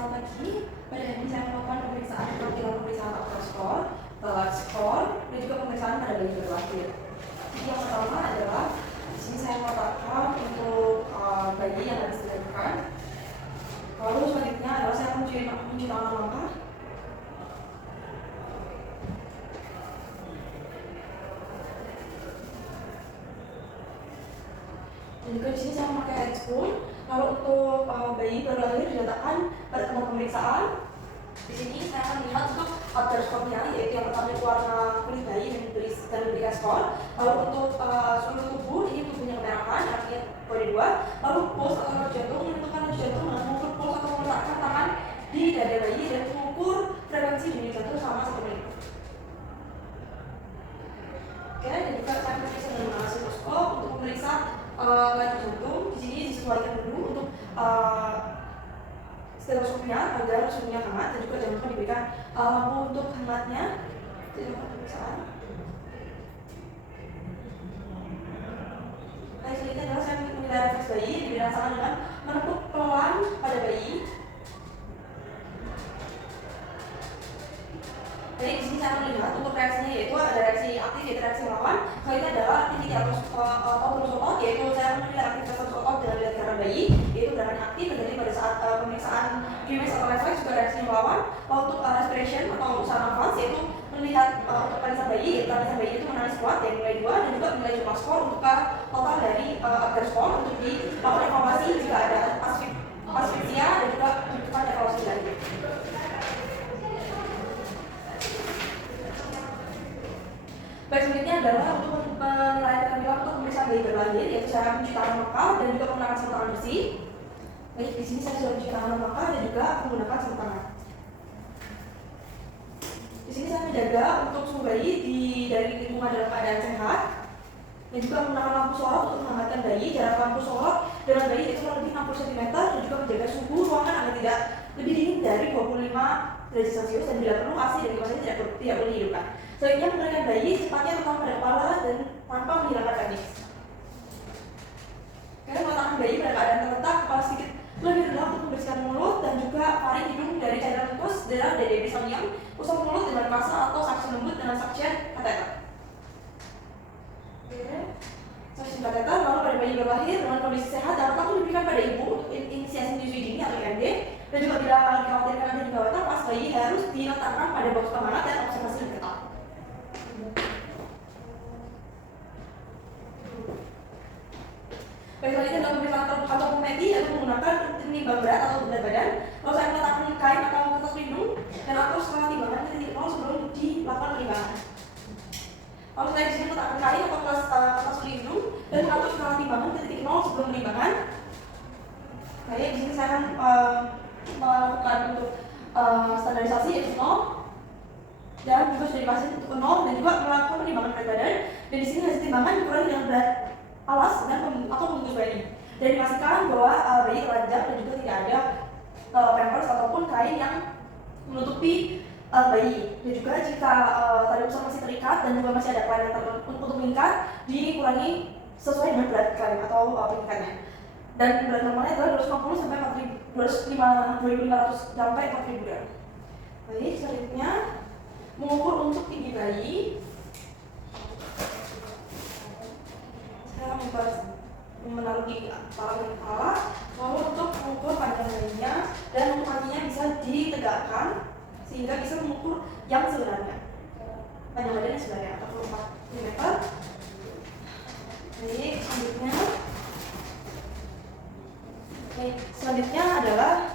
selamat pagi. Pada hari ini saya melakukan pemeriksaan tampilan pemeriksaan upper score, telat score, dan juga pemeriksaan pada bayi berlahir. Jadi yang pertama adalah di sini saya meletakkan untuk bayi yang harus dilahirkan. Lalu selanjutnya adalah saya mencuci tangan langkah. Dan juga di sini saya memakai head spoon. Kalau untuk bayi baru lahir diletakkan pada tempat pemeriksaan. Di sini saya akan melihat untuk upper score-nya, yaitu yang pertama itu warna kulit bayi dan diberikan skor. Lalu untuk seluruh tubuh, ini tubuhnya kemerahan, artinya kode 2. Lalu pulse atau detak jantung, menentukan detak jantung dengan mengukur pulse atau meletakkan tangan di dada bayi dan mengukur frekuensi denyut jantung selama 1 menit. Oke, dan juga saya memeriksa dengan menggunakan stetoskop untuk memeriksa laju jantung. Di sini disesuaikan dulu untuk stetoskopnya agar suhunya hangat, dan juga jangan lupa diberikan lampu untuk hangatnya. Jadi pemeriksaan. Baik, selanjutnya adalah saya menilai refleks bayi dirasakan dengan menepuk pelan pada bayi. Jadi di sini saya akan melihat untuk reaksinya, yaitu ada reaksi aktif yaitu reaksi melawan. Kalau ini adalah aktiviti atau tonus otot, yaitu saya akan menilai aktivitas tonus otot dengan lihat karena bayi, yaitu gerakan aktif. Jadi pada saat pemeriksaan QMS atau refleks juga reaksi melawan. Lalu untuk respiration atau usaha nafas, yaitu melihat untuk tarisan bayi, yaitu tarisan bayi itu menangis kuat dari nilai 2, dan juga nilai jumlah skor untuk total dari upper score. Untuk dilakukan evaluasi juga ada asfiksia dan juga tuntutan evaluasi lanjut. Baik, selanjutnya adalah untuk penilaian keterampilan untuk pemeriksaan bayi berlahir, yaitu cara mencuci tangan menggunakan dan juga menggunakan sarung tangan bersih. Baik, di sini saya sudah mencuci tangan menggunakan dan juga menggunakan sarung tangan. Di sini saya menjaga untuk suhu bayi dari lingkungan dalam keadaan sehat, dan juga menggunakan lampu sorot untuk menghangatkan bayi. Jarak lampu sorot dengan bayi itu kurang lebih 60 cm, dan juga menjaga suhu ruangan agar tidak lebih dingin dari 25 derajat Celcius, dan bila perlu AC dan kipas tidak boleh dihidupkan. Selanjutnya menurunkan bayi cepatnya tekan pada kepala dan tanpa menghilangkan penis. Karena meletakkan bayi pada keadaan terletak, kepala sedikit lebih rendah untuk membersihkan mulut, dan juga faring hidung dari cairan lupus, darah dari episodium, usap mulut dengan massa atau suction lembut dengan suction kateter. Suction kateter. Lalu pada bayi berlahir dengan kondisi sehat dapat langsung diberikan pada ibu inisiasi menyusui dini atau IMD, dan juga bila dikhawatirkan ada gawat nafas, bayi harus diletakkan pada box penghangat dan observasi lebih ketat. Baik, selanjutnya dalam pemeriksaan atau pemeti, yaitu menggunakan penimbang berat atau berat badan. Lalu saya meletakkan kain atau kertas pelindung dan atur skala timbangan ke titik 0 sebelum dilakukan penimbangan. Lalu saya di sini meletakkan kain atau kertas pelindung dan mengatur skala timbangan ke titik 0 sebelum penimbangan. Baik, di sini saya akan melakukan untuk standarisasi yaitu 0, dan juga sudah dipasang untuk 0, dan juga melakukan penimbangan berat badan. Dan di sini hasil timbangan dikurangi dengan berat alas atau membungkus bayi, dan dipastikan bahwa bayi telanjang dan juga tidak ada pampers ataupun kain yang menutupi bayi. Dan juga jika tali pusar masih terikat dan juga masih ada kain yang untuk mengikat, dikurangi sesuai dengan berat kain atau pengikatnya. Dan berat normalnya adalah 250 sampai 2500 sampai 4000 gram. Baik, selanjutnya mengukur untuk tinggi bayi. Saya menaruh di kepala, lalu untuk mengukur panjang bayinya, dan untuk kakinya bisa ditegakkan sehingga bisa mengukur yang sebenarnya, panjang badannya sebenarnya 44 cm. Baik, selanjutnya adalah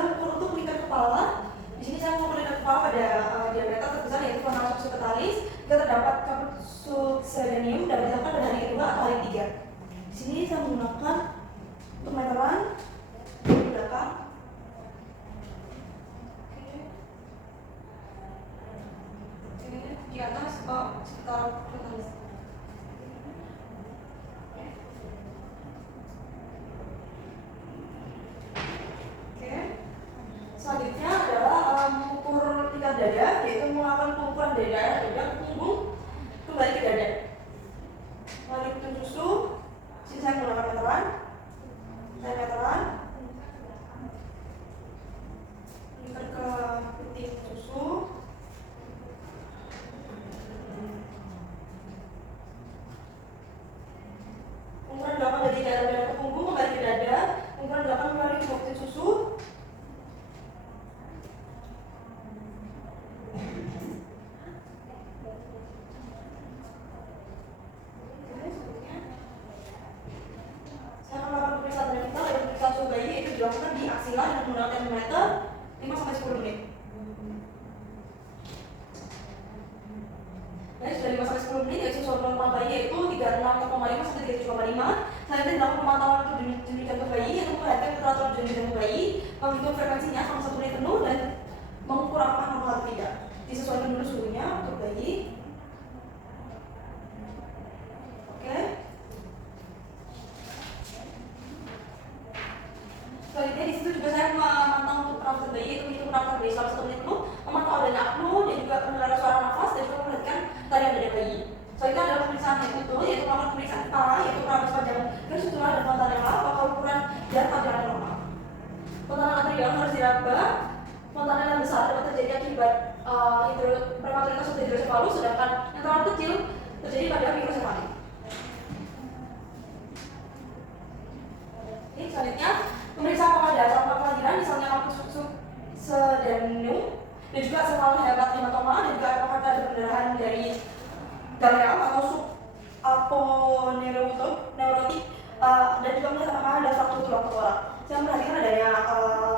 mengukur untuk lingkar kepala. Di sini saya mengukur lingkar kepala pada diameter terbesar, yaitu 600 subetalis. Jika terdapat kapsul selenium dapat dilakukan pada hari kedua atau hari 3. Di sini saya menggunakan untuk meteran di belakang. Di atas sekitar subetalis. Selanjutnya adalah mengukur tingkat dada, yaitu melakukan pengukuran dada punggung kembali ke dada. Lalu susu, sini saya menggunakan meteran. Ukuran 8 kali 2 butir susu. Saya akan melakukan pemeriksaan prenatal, yaitu pemeriksaan suhu bayi, itu dilakukan di aksila dengan menggunakan termometer 5-10 menit. Dan sudah 5-10 menit, yaitu suhu normal bayi yaitu 36,5 sampai 37,5. Selanjutnya dilakukan pemantauan untuk denyut jantung bayi, yaitu memperhatikan keteraturan denyut jantung bayi, menghitung frekuensinya selama 1 menit penuh dan mengukur apakah normal atau tidak. Disesuaikan dulu suhunya untuk bayi. Oke. Selanjutnya di situ juga saya memantau untuk perawatan bayi, itu menghitung perawatan bayi selama 1 menit penuh, memantau adanya apnu dan juga pendengaran suara nafas dan juga memperhatikan tarian dada bayi. Selanjutnya adalah pemeriksaan yang utuh, yaitu melakukan pemeriksaan kepala, yaitu perawatan sepanjang garis suturan dan fontanel, apakah ukuran dan tampilan normal. Fontanel arterial harus diraba. Fontanel yang besar dapat terjadi akibat prematuritas atau hidrosefalus, sedangkan yang terlalu kecil terjadi pada mikrosefali. Ini selanjutnya pemeriksaan pada saluran kelahiran, misalnya kampus sedanum dan juga saluran hematoma, dan juga apakah ada pendarahan dari galerem atau subaponeurotik, dan juga melihat apakah ada fraktur tulang tengkorak. Saya memperhatikan adanya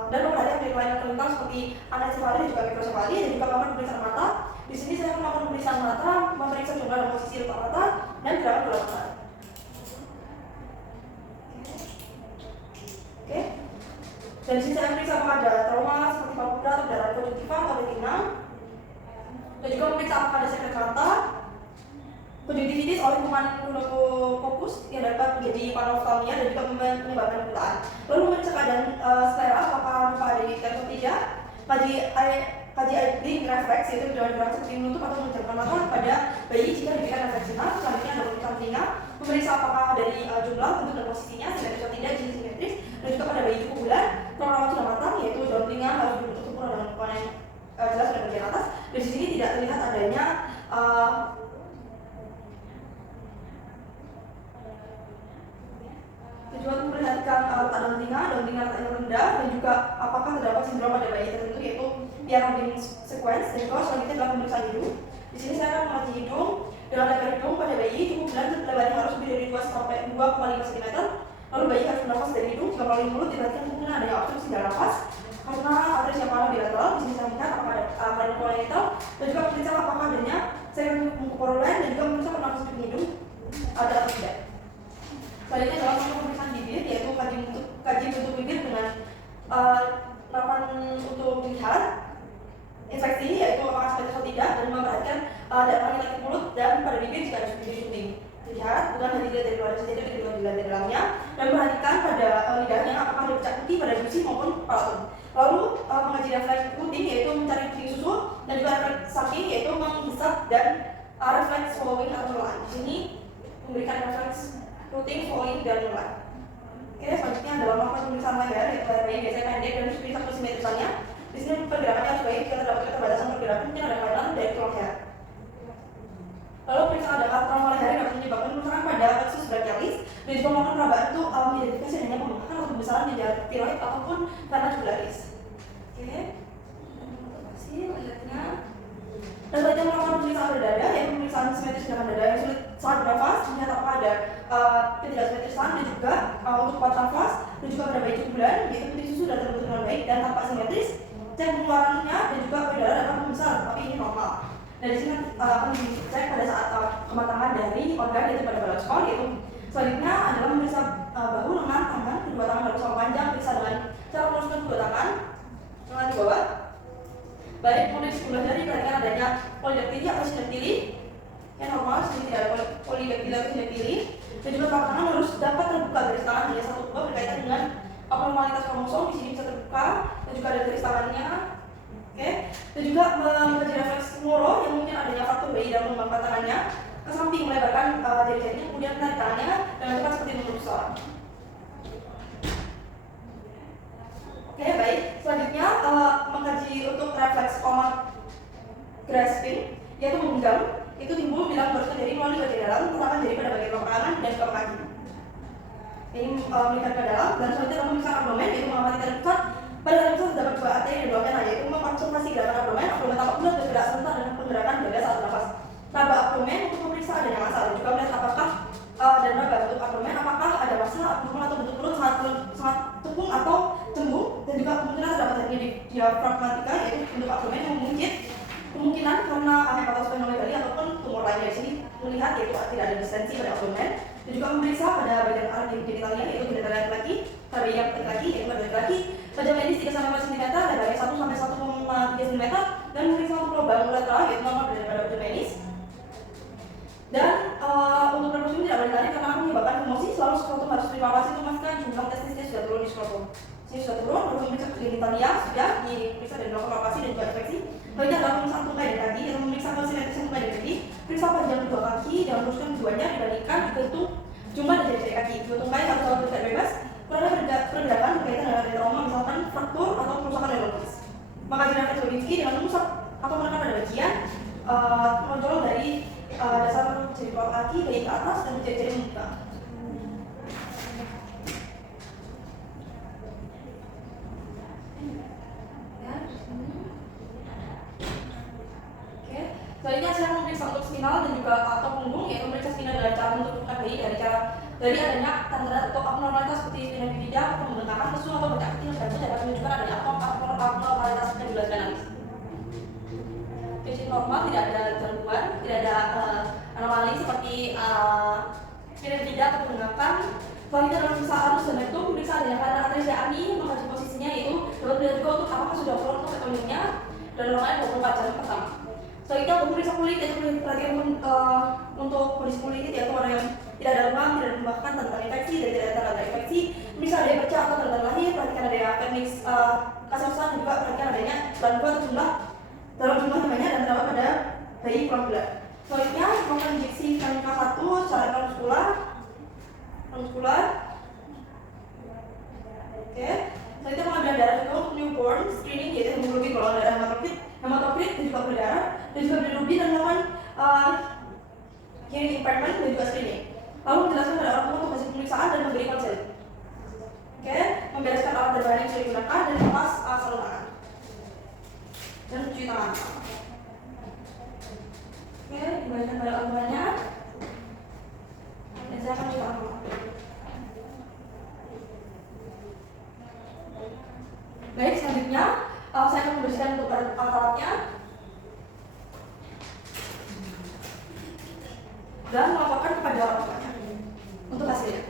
dan memperhatikan dari kelainan klinikal seperti aneksefali dan juga mikrosefali, dan juga melakukan pemeriksaan mata. Di sini saya akan melakukan pemeriksaan mata, memeriksa jumlah dan posisi letak mata dan gerakan bola mata. Oke. Dan di sini saya memeriksa apakah ada trauma seperti palpebra atau darah konjungtiva atau retina, dan juga memeriksa apakah ada sekret mata, konjungtivitis oleh kuman pneumococcus yang dapat menjadi panoftalmia dan juga menyebabkan butaan. Lalu memeriksa keadaan sklera, apakah muka ada di atau tidak, kaji eye blink reflex, yaitu gejala-gejala seperti menutup atau menjamkan mata pada bayi jika diberikan efek sinar. Selanjutnya adalah pemeriksaan telinga, memeriksa apakah dari jumlah, bentuk dan posisinya, simetris atau tidak, jenis simetris, dan juga pada bayi cukup bulan. Perawatan sudah matang, yaitu daun telinga harus dibentuk sempurna dengan ukuran yang jelas pada bagian atas. Dan di sini tidak terlihat adanya tujuan memperhatikan daun telinga yang rendah, dan juga apakah terdapat sindrom pada bayi tertentu, yaitu Pierre-Robin sequence. Dan juga selanjutnya adalah pemeriksaan hidung. Di sini saya akan mengaji hidung dengan lebar hidung pada bayi cukup bulan, lebarnya harus lebih dari 2 sampai 2,5 cm. Lalu bayi harus bernafas dari hidung, jika melalui mulut diperhatikan kemungkinan adanya obstruksi dalam nafas karena atresia pala bilateral. Di sini saya melihat apakah ada kelainan koloidal, dan juga memeriksa apakah adanya saluran mukoporulen, dan juga memeriksa pernafasan di hidung ada atau tidak. Selanjutnya adalah pemeriksaan bibir, yaitu kaji bentuk bibir dengan lakukan untuk melihat infeksi, yaitu apakah simetris atau tidak, dan memperhatikan daerah yang mulut dan pada bibir jika ada syuting. Lihat, bukan hanya dilihat dari luar saja, tapi juga dilihat dari dalamnya, dan perhatikan pada lidahnya apakah ada bercak putih pada gusi maupun palatum. Lalu mengaji refleks puting, yaitu mencari puting susu, dan juga refleks sucking, yaitu menghisap, dan refleks swallowing atau menelan. Di sini memberikan refleks puting, swallowing, dan menelan. Oke, selanjutnya adalah melakukan pemeriksaan leher, yaitu leher bayi biasanya pendek dan diperiksa kesimetrisannya. Di sini pergerakannya harus baik, jika terdapat keterbatasan pergerakan mungkin ada kelainan dari tulang leher. Lalu periksa adakah trauma leher yang dapat menyebabkan kerusakan pada plexus brachialis, dan juga melakukan perabaan untuk mengidentifikasi adanya pembengkakan atau pembesaran di jalan tiroid ataupun vena jugularis. Oke, terima kasih. Selanjutnya, dan selanjutnya melakukan pemeriksaan pada dada, yaitu pemeriksaan simetris gerakan dada yang sulit saat bernafas, melihat apakah ada ketidaksimetrisan, dan juga untuk kuat nafas, dan juga pada bayi cukup bulan, yaitu puting susu sudah terbentuk dengan baik dan tampak simetris. Cek pengeluarannya dan juga payudara dapat membesar, tapi ini normal. Dan di sini akan dicek pada saat kematangan dari organ, yaitu pada balance score. Yaitu selanjutnya adalah memeriksa bahu, lengan, tangan, kedua tangan harus sama panjang, periksa dengan cara meluskan kedua tangan di bawah. Baik, kemudian di sebelah jari perhatikan adanya polidaktili atau sidaktili yang normal, jadi tidak ada polidaktili atau sidaktili. Dan juga telapak tangan harus dapat terbuka, garis tangan hanya satu buah berkaitan dengan abnormalitas kromosom. Di sini bisa terbuka, dan juga ada garis tangannya. Oke, dan juga mengkaji refleks neuro yang mungkin adanya faktor bayi dalam mengembangkan tangannya ke samping, melebarkan jari-jarinya, kemudian menarik tangannya dengan cepat seperti menurut seorang. Oke, baik. Selanjutnya mengkaji untuk refleks common grasping, yaitu menggenggam. Itu timbul bila berasal dari melalui bagian dalam, terutama dari pada bagian telapak tangan dan telapak kaki. ini meningkat ke dalam. Dan selanjutnya adalah pemeriksaan abdomen, yaitu mengamati tanda pusat. Pada tanda pusat terdapat 2 arteri dan 2 vena, yaitu mengobservasi gerakan abdomen tampak bulat bergerak serentak dengan penggerakan dada saat nafas. Raba abdomen untuk memeriksa adanya massa, dan juga melihat apakah dan raba bentuk abdomen apakah ada massa abdomen atau bentuk perut sangat tepung atau cembung, dan juga kemungkinan terdapat hernia diafragmatika, yaitu bentuk abdomen yang mengungkit, kemungkinan karena hepatosplenomegaly ataupun tumor lainnya. Di sini melihat yaitu tidak ada distensi pada abdomen, dan juga memeriksa pada bagian arah genitalia, yaitu genitalia laki-laki, pada bagian laki-laki, yaitu pada laki-laki, pada medis 3-4 cm, dan bagian 1-1,3 cm, dan memeriksa untuk lubang uretra, yaitu normal daripada pada penis. Dan untuk reproduksi tidak boleh ditarik karena akan menyebabkan emosi. Selalu skrotum harus dipalpasi untuk memastikan jumlah testisnya sudah turun di skrotum. Ini sudah turun, lalu memeriksa genitalia sudah diperiksa dan melakukan palpasi dan juga inspeksi. Selanjutnya adalah pemeriksaan tungkai dan kaki, yang memeriksa konsistensi tungkai dan kaki. Periksa panjang kedua kaki dan luruskan keduanya dibandingkan hitung jumlah dan jari-jari kaki. Kedua tungkai harus selalu bergerak bebas. Karena pergerakan berkaitan dengan trauma, misalkan fraktur atau kerusakan neurologis. Maka jika Lewinsky dengan mengusap atau menekan pada bagian menonjol dari dasar jari telapak kaki baik ke atas dan jari-jari membuka. Selanjutnya saya memeriksa untuk spinal dan juga atau punggung, yaitu memeriksa spinal dengan cara menentukan bayi dari adanya tanda atau abnormalitas seperti spina bifida atau membengkakan lesu atau bercak kecil dan itu dapat menunjukkan adanya abnormalitas yang dijelaskan analis. Kondisi normal, tidak ada gangguan, tidak ada anomali seperti spina bifida atau membengkakan. Selanjutnya adalah pemeriksaan arus dan rektum, memeriksa adanya kelainan arteria ani, mengkaji posisinya, yaitu dapat dilihat juga untuk apakah sudah over untuk ketoningnya dan normalnya 24 jam pertama. Selanjutnya untuk memeriksa kulit, yaitu perhatian untuk kondisi kulit, yaitu orang yang tidak ada ruang, tidak ada bahkan tanda infeksi, dan tidak ada tanda infeksi. Memeriksa adanya pecah atau tanda lahir, perhatikan adanya teknik kasus dan juga perhatikan adanya bantuan dalam jumlah namanya dan terdapat pada bayi kurang bulan. Selanjutnya melakukan injeksi vitamin K1 secara intramuskular. Oke. Selanjutnya pengambilan darah juga untuk newborn screening, yaitu hemoglobin golongan darah hematokrit dan juga berdarah, dan juga bilirubin dan melakukan hearing impairment dan juga screening. Lalu menjelaskan pada orang tua untuk hasil pemeriksaan dan memberi konseling. Oke, membereskan alat dan bahan yang sudah digunakan dan lepas sarung tangan dan cuci tangan. Oke, diberikan pada alat-alatnya dan saya akan cuci tangan. Baik, selanjutnya saya akan membersihkan untuk alat-alatnya dan melaporkan kepada orang tuanya untuk hasilnya.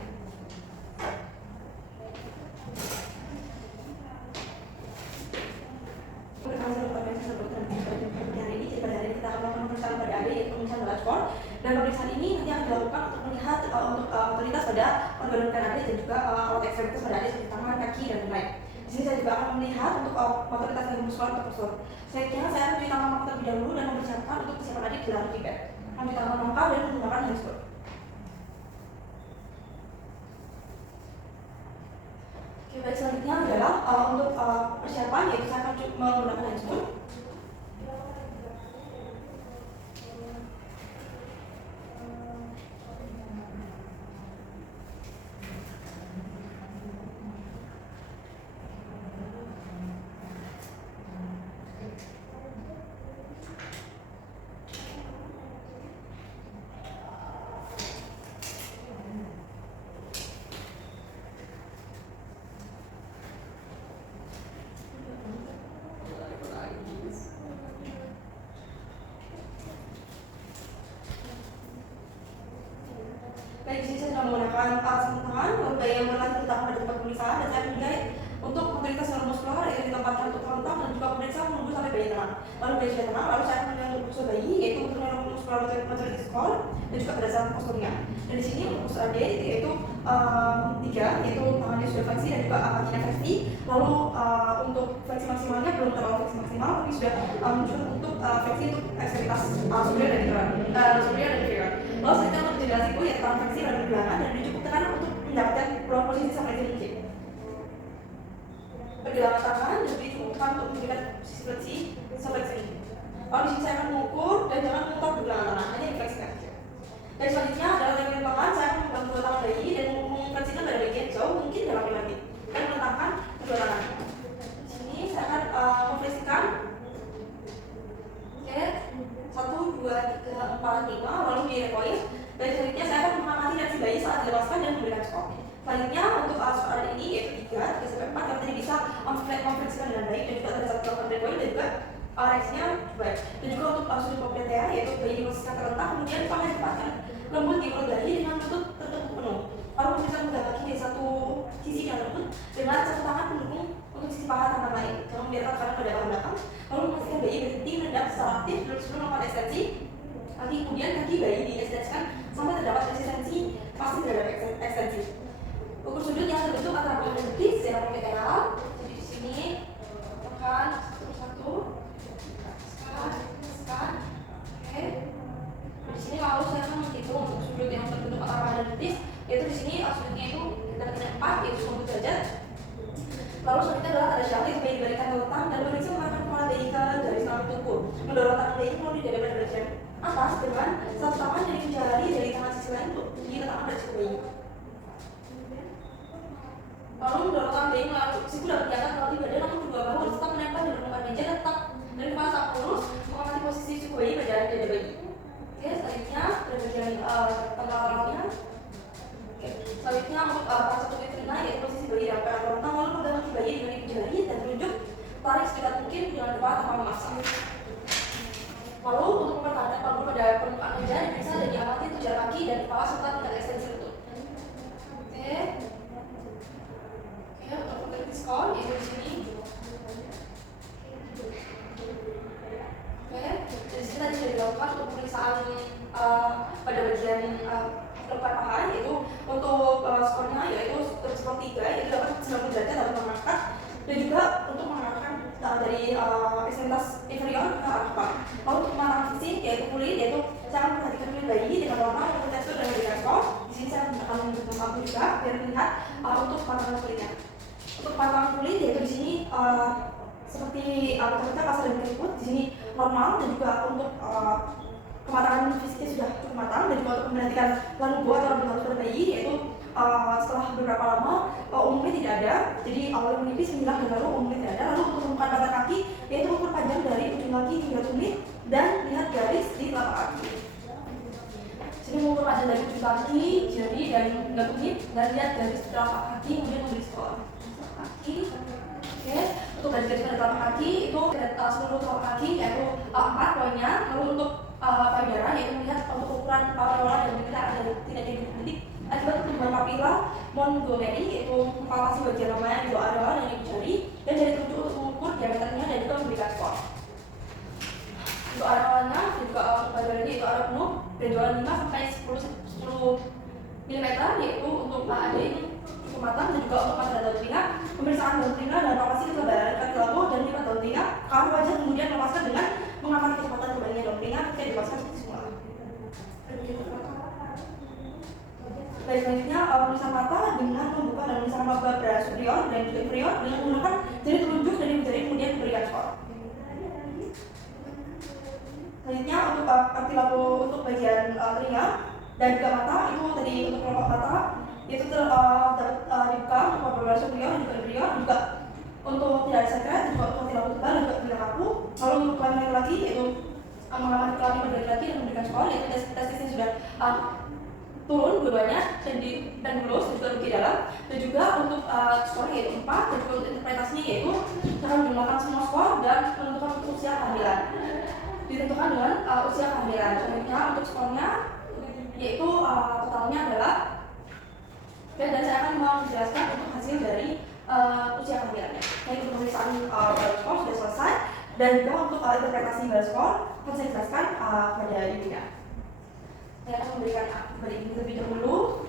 Hari ini, pada hari ini kita akan melakukan pemeriksaan pada adik, yaitu pemeriksaan Blatchford. Dan pemeriksaan ini nanti akan dilakukan untuk melihat untuk otoritas pada organ-organ adik dan juga alat ekstremitas pada adik seperti tangan, kaki, dan lain-lain. Di sini saya juga akan melihat untuk otoritas yang muskular atau postur. Selanjutnya saya akan mencuci tangan mangkuk terlebih dahulu dan mempersiapkan untuk kesiapan adik di dalam pipet. Mencuci tangan mangkuk dan menggunakan handscoot. Oke, baik, selanjutnya adalah untuk persiapan, yaitu saya akan menggunakan handscoot. Baik, di sini saya sudah menggunakan sarung tangan, lalu bayi yang berlatih letakkan pada tempat pemeriksaan, dan saya menjahit untuk mobilitas neuromuskular yang ditempatkan untuk rentak dan juga pemeriksa menunggu sampai bayi tenang. Lalu bayi sudah tenang, lalu saya akan menilai untuk usul bayi, yaitu untuk neuromuskular motility score dan juga berdasarkan posturnya. Dan di sini untuk usul adik yaitu 3, yaitu tangannya sudah fleksi dan juga kakinya fleksi. Lalu untuk fleksi maksimalnya belum terlalu fleksi maksimal, tapi sudah menunjukkan untuk fleksi untuk ekstremitas superior dan inferior. Lalu selanjutnya untuk gejala risiko, yaitu tangan fleksi dan bergelangan, dan cukup tekanan untuk mendapatkan posisi sefleksi mungkin. Pergelangan tangan lebih dicukupkan untuk memberikan posisi fleksi sefleksi mungkin. Lalu di sini saya akan mengukur dan jangan memutar pergelangan tangan, hanya difleksikan saja. Dan selanjutnya adalah teknik tangan, saya akan membantu tangan bayi dan memfleksikan pada bagian jauh mungkin dalam 5 menit dan meletakkan kedua tangan. Di sini saya akan memfleksikan. Oke, 1, 2, 3, 4, 5, lalu direkoil. Dan selanjutnya saya akan mengamati reaksi bayi saat dilepaskan dan memberikan skor. Selanjutnya untuk skor ini yaitu 3 sampai 4 yang tadi bisa memfleksikan dengan baik dan juga terdapat melakukan recoil dan juga reaksinya baik. Dan juga untuk sudut popliteal yaitu bayi diposisikan terletak kemudian paha ditempatkan lembut di perut bayi dengan lutut tertutup penuh. Lalu memeriksa kedua kaki dari satu sisi yang lembut dengan satu tangan pendukung untuk sisi paha tangan lain. Jangan membiarkan kanan pada bahan belakang. Lalu memastikan bayi berhenti menendang secara aktif sebelum melakukan ekstensi. Kaki kemudian kaki bayi diekstensikan sampai terdapat resistensi pasti terhadap ekstensi. Ukur sudut yang terbentuk antara paha dan betis secara popliteal. Jadi di sini tekan satu, sekat. Oke. Di sini lalu saya akan menghitung untuk sudut yang terbentuk antara paha dan betis, yaitu di sini sudutnya itu dekat 4 yaitu 90 derajat. Lalu selanjutnya adalah tanda syarat yaitu bayi dibalikan terletak dan memeriksa mengarahkan kepala bayi ke garis lambung tubuh. Mendorong tangan bayi melalui dada pada bagian atas dengan satu tangan dari jari dari tangan sisi lain untuk diletakkan pada siku bayi. Lalu mendorong tangan bayi melalui siku dapat diangkat melalui badan atau kedua bahu dan tetap menempel di lengkungan meja tetap dan kepala tak lurus mengamati posisi siku bayi pada dada bayi. Oke, selanjutnya pada bagian lateralnya. Oke, selanjutnya untuk para satu veterina yaitu posisi bayi yang akan rentang lalu pegang kaki bayi dengan ibu jari dan tunjuk tarik sedekat mungkin dengan kepala tanpa memaksa. Lalu untuk mempertahankan palu pada permukaan meja diperiksa dan diamati untuk jarak kaki dan kepala serta tingkat ekstensi lutut. Oke, untuk memiliki skor yaitu di sini. Oke, dari sini tadi sudah dilakukan untuk pemeriksaan pada bagian lebar paha, yaitu untuk skornya yaitu skor 3 yaitu dapat 90 derajat dapat mengangkat dan juga untuk mengarahkan dari ekstremitas inferior ke arah depan. Lalu untuk pematangan fisik yaitu kulit, yaitu saya akan memperhatikan kulit bayi dengan warna maupun tekstur dan memberikan skor. Di sini saya akan menggunakan lampu juga biar melihat untuk pematangan kulitnya. Untuk pematangan kulit yaitu di sini seperti kita kasar dan keriput, di sini normal dan juga untuk kematangan fisiknya sudah cukup matang dan juga untuk memperhatikan lanugo atau rambut halus pada bayi yaitu setelah beberapa lama umumnya tidak ada, jadi awalnya menipis menghilang dan lalu umumnya tidak ada. Lalu untuk permukaan mata kaki yaitu ukur panjang dari ujung kaki hingga tumit dan lihat garis di telapak kaki. Jadi mengukur panjang dari ujung kaki, jari dan hingga tumit dan lihat garis di telapak kaki kemudian memberi skor. Kaki, oke. Untuk garis-garis pada telapak kaki itu seluruh telapak kaki yaitu 4 poinnya. Lalu untuk payudara yaitu melihat untuk ukuran areola dan tidak ada detik akibat pertumbuhan papila Montgomery yaitu palpasi bagian lemah di bawah areola dan ibu jari dan jari telunjuk untuk mengukur diameternya dan juga memberikan skor. Untuk areolanya dan juga untuk payudaranya itu area penuh benjolan 5 sampai 10 mm yaitu untuk AD ini cukup matang dan juga untuk masalah daun telinga pemeriksaan daun telinga dan palpasi ketebalan kaki labu dan lipat daun telinga ke arah wajah kemudian melepaskan dengan mengamati kecepatan kembalinya daun telinga ketika dilepaskan seperti semula. Baik, selanjutnya pemeriksaan mata dengan membuka dan memisahkan maba superior dan juga inferior dengan menggunakan jari telunjuk dan ibu jari kemudian memberikan skor. Selanjutnya untuk arti lampu untuk bagian telinga dan juga mata itu tadi untuk kelompok mata itu dapat dibuka untuk maba superior dan juga inferior juga untuk tidak ada sekret juga untuk arti lampu tebal dan juga telinga kaku. Lalu untuk kelamin laki-laki yaitu mengamati kelamin pada laki-laki dan memberikan skor yaitu testisnya sudah turun dua-duanya dan lurus dan juga lebih dalam dan juga untuk skor yaitu 4 dan juga untuk interpretasinya yaitu cara menjumlahkan semua skor dan menentukan untuk usia kehamilan ditentukan dengan usia kehamilan. Selanjutnya untuk skornya yaitu totalnya adalah dan saya akan menjelaskan untuk hasil dari usia kehamilannya. Nah, untuk pemeriksaan skor sudah selesai dan juga untuk interpretasi skor akan saya jelaskan pada ibunya. Saya akan beri lebih dahulu.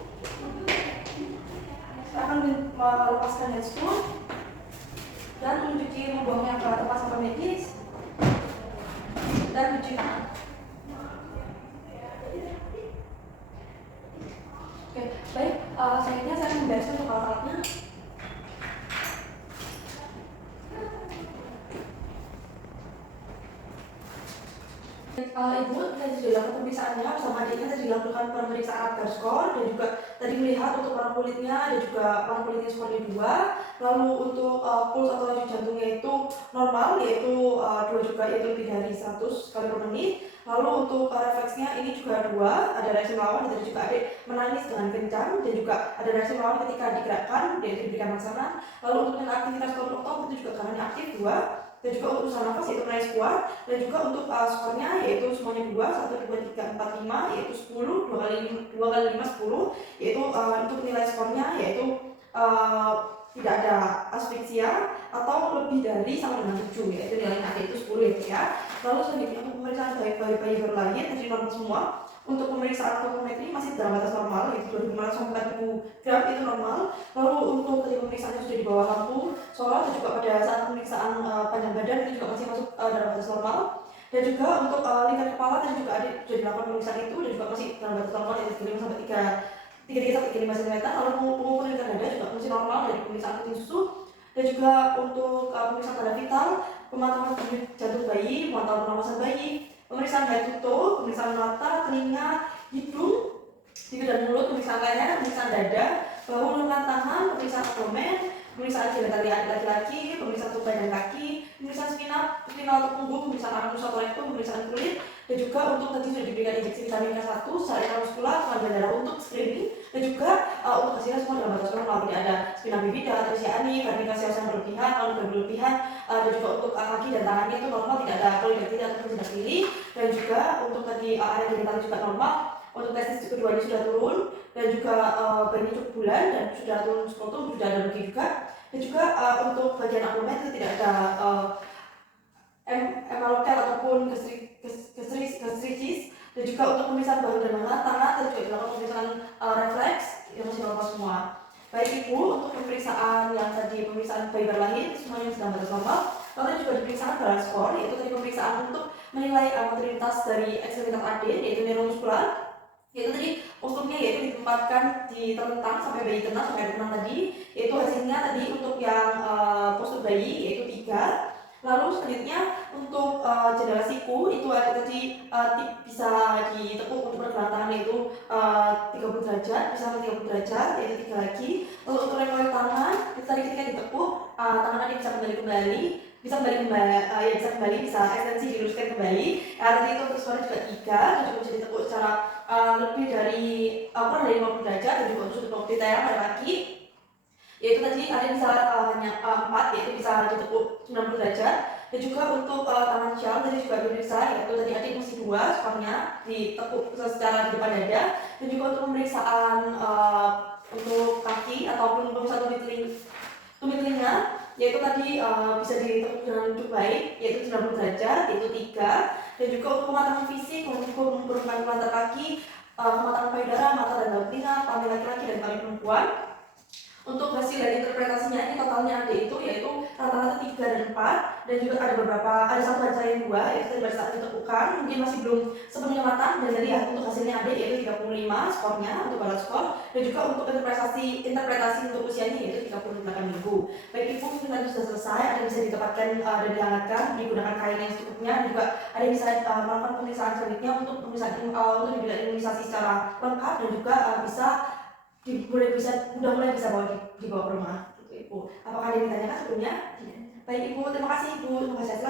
Saya akan melepaskan handscoon dan membuangnya ke tempat sampah medis dan mencuci tangan. Oke, baik. Selanjutnya saya akan membereskan untuk alat-alatnya. Ibu tadi sudah dilakukan pemeriksaannya bersama adiknya tadi dilakukan pemeriksaan skor dan juga tadi melihat untuk warna kulitnya dan juga warna kulitnya skornya 2. Lalu untuk puls atau laju jantungnya itu normal, yaitu 2 juga, yaitu lebih dari 100 kali per menit. Lalu untuk refleksnya ini juga 2, ada reaksi melawan, dan juga adik menangis dengan kencang, dan juga ada reaksi melawan ketika digerakkan, yaitu diberikan makanan. Lalu untuk aktivitas otot itu juga karenanya aktif 2, dan juga untuk usaha nafas yaitu menangis kuat, dan juga untuk skornya yaitu semuanya 2, 1, 2, 3, 4, 5, yaitu 10, 2 kali 5 10, yaitu untuk nilai skornya yaitu tidak ada asfiksia atau lebih dari sama dengan 7, yaitu nilainya ada itu 10 ya. Lalu selanjutnya untuk pemeriksaan bayi baru lahir tadi normal semua. Untuk pemeriksaan alkoholmetri masih dalam batas normal, yaitu 2.500 sampai 4.000 gram itu normal. Lalu untuk tadi pemeriksaannya sudah di bawah lampu sorot, dan juga pada saat pemeriksaan panjang badan itu juga masih masuk dalam batas normal. Dan juga untuk lingkar kepala tadi juga ada sudah dilakukan pemeriksaan itu, dan juga masih dalam batas normal, yaitu 35 sampai 35 cm. Lalu pengukuran lingkar dada juga masih normal dari pemeriksaan kencing susu. Dan juga untuk pemeriksaan tanda vital, pemantauan jantung bayi, pemantauan pernapasan bayi, pemeriksaan daya tutup, pemeriksaan mata, telinga, hidung, gigi dan mulut, pemeriksaan leher, pemeriksaan dada, bahu, lengan tangan, pemeriksaan abdomen, pemeriksaan genitalia laki-laki, pemeriksaan tubuh dan kaki, pemeriksaan spinal atau punggung, pemeriksaan anus atau rektum, pemeriksaan kulit, dan juga untuk tadi sudah diberikan injeksi vitamin K1 secara intramuskular, pengambilan darah untuk screening, dan juga untuk hasilnya semua dalam batas normal, tidak ada spina bifida, tersiani, vernikasi yang berlebihan, lalu berlebihan, dan juga untuk kaki dan tangannya itu normal, tidak ada polidaktil atau tidak pilih, dan juga untuk tadi area genital juga normal. Untuk testis keduanya sudah turun, dan juga bayinya cukup bulan dan sudah turun skrotum, sudah ada bagi juga. Dan juga untuk bagian abdomen itu tidak ada emalokel ataupun gastritis. Dan juga untuk pemeriksaan bahu dan lengan tangan dan juga dilakukan pemeriksaan refleks yang masih normal semua. Baik Ibu, untuk pemeriksaan yang tadi pemeriksaan bayi berlahir semuanya sedang batas normal. Lalu juga pemeriksaan balance score, yaitu tadi pemeriksaan untuk menilai motoritas dari ekstremitas AD, yaitu neuromuskular. Yaitu tadi posturnya yaitu ditempatkan di terlentang sampai bayi tenang, sampai tenang tadi, yaitu hasilnya tadi untuk yang postur bayi yaitu 3. Lalu selanjutnya untuk jendela siku itu ada tadi bisa ditekuk untuk pergelangan tangan yaitu 30 derajat, bisa sampai 30 derajat, yaitu 3 lagi. Lalu untuk remail tangan itu tadi ketika ditekuk tangan tadi bisa kembali bisa kembali, bisa ekstensi diluruskan kembali. Tadi itu untuk skornya juga 3, dan juga bisa ditekuk secara lebih dari kurang dari 50 derajat, dan juga untuk sudut detail pada kaki yaitu tadi ada bisa hanya 4, yaitu bisa ditekuk 90 derajat. Dan juga untuk tangan sial tadi juga bisa, yaitu tadi adik masih 2 skornya ditekuk secara di depan dada. Dan juga untuk pemeriksaan untuk kaki ataupun pemeriksaan tumit telinga, yaitu tadi bisa ditekuk dengan cukup baik, yaitu 90 derajat, yaitu 3. Dan juga untuk pematangan fisik, untuk perempuan mata kaki, pematangan payudara, mata dan daun telinga, kelamin laki-laki dan kelamin perempuan. Untuk hasil dari interpretasinya ini totalnya ada itu yaitu rata-rata 3 dan 4, dan juga ada satu baca yang 2, yaitu tadi pada saat ditemukan mungkin masih belum sepenuhnya matang, dan tadi untuk hasilnya ada yaitu 35 skornya untuk balance skor, dan juga untuk interpretasi untuk usianya yaitu 38 minggu. Baik Ibu, mungkin tadi sudah selesai, ada bisa ditempatkan dan dihangatkan digunakan kain yang secukupnya, dan juga ada bisa melakukan pemeriksaan selanjutnya untuk pemeriksaan untuk diberikan imunisasi secara lengkap, dan juga udah mulai bisa dibawa ke rumah gitu Ibu. Apakah ada yang ditanyakan sebelumnya? Baik Ibu, terima kasih Ibu, terima kasih.